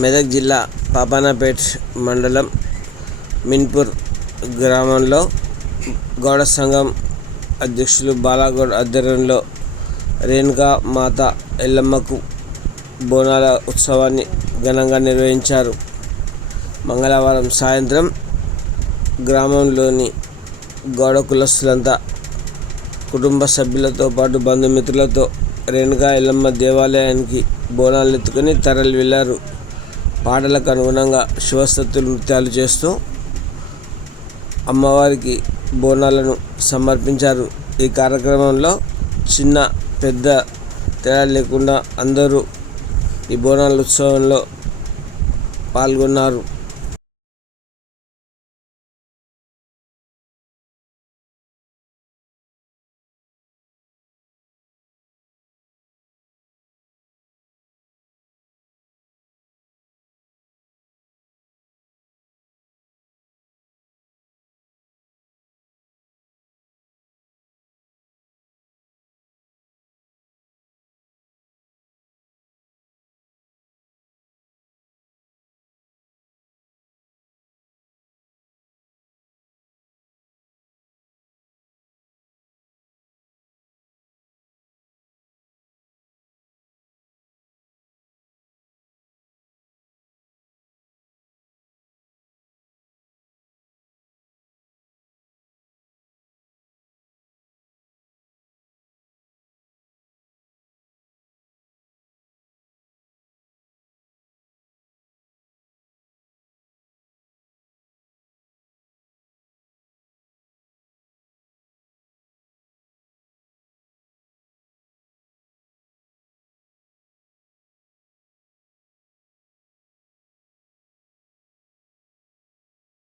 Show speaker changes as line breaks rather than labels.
మెదక్ జిల్లా పాపన్నపేట్ మండలం మిన్పూర్ గ్రామంలో గౌడ సంఘం అధ్యక్షులు బాలాగౌడ్ ఆధ్వర్యంలో రేణుకా మాత ఎల్లమ్మకు బోనాల ఉత్సవాన్ని ఘనంగా నిర్వహించారు. మంగళవారం సాయంత్రం గ్రామంలోని గౌడ కులస్తులంతా కుటుంబ సభ్యులతో పాటు బంధుమిత్రులతో రేణుకా ఎల్లమ్మ దేవాలయానికి బోనాలు ఎత్తుకొని తరలి వెళ్ళారు పాటలకు అనుగుణంగా శివసత్తులు నృత్యాలు చేస్తూ అమ్మవారికి బోనాలను సమర్పించారు. ఈ కార్యక్రమంలో చిన్న పెద్ద తేడా లేకుండా అందరూ ఈ బోనాల ఉత్సవంలో పాల్గొన్నారు.